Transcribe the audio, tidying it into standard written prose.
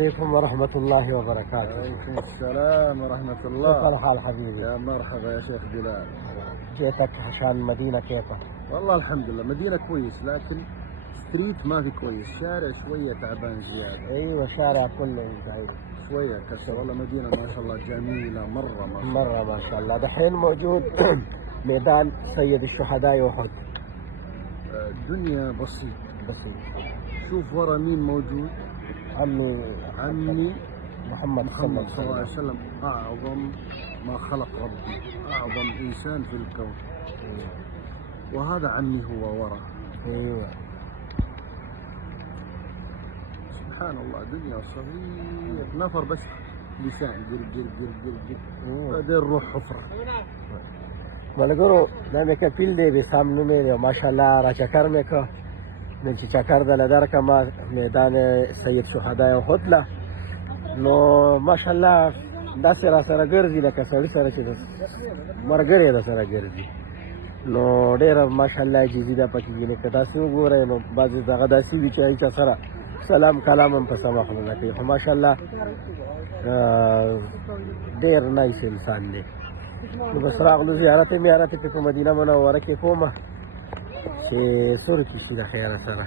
عليكم ورحمة الله وبركاته. وعليكم السلام ورحمة كيف الله. الحال حبيبي؟ يا مرحبا يا شيخ بلال. جيتك عشان المدينة كيفك؟ والله الحمد لله مدينة كويس، لكن ستريت ما في كويس، شارع شوية تعبان زيادة. ايوه شارع كله زعيم شوية كسر. والله مدينة ما شاء الله جميلة مرة ما شاء الله. مرة ما شاء الله. دحين موجود ميدان سيد الشهداء أحد. الدنيا بسيط. بسيط. شوف ورا مين موجود؟ عمي محمد صلى الله عليه وسلم، أعظم ما خلق ربي، أعظم إنسان في الكون. وهذا عمي هو ورا. ايوه سبحان الله، دنيا صغير نفر بس لسان جر جر جر جر جر بعدين روح حفرة. ملګرو دا مې کپیل دی به سامنے میں ماشاءالله را چکر مې کو نن چې چکر د لدار کما میدان سید شهدا احد لا نو ماشاءالله دا سره ګرځي لکه سړی سره چې مرګري دا سره ګرځي نو ډېر ماشاءالله جزي دا پکې ویني کدا سې وګورئ نو بعضې دغه داسې وي چې سره سلام کلام هم په سمه خوله نه کوي، خو ماشاءالله ډېر نایس انسان دی. نو بس راغلو زیارت مې په مدینه منوره کې کومه چې سور کې شي د خیره سره.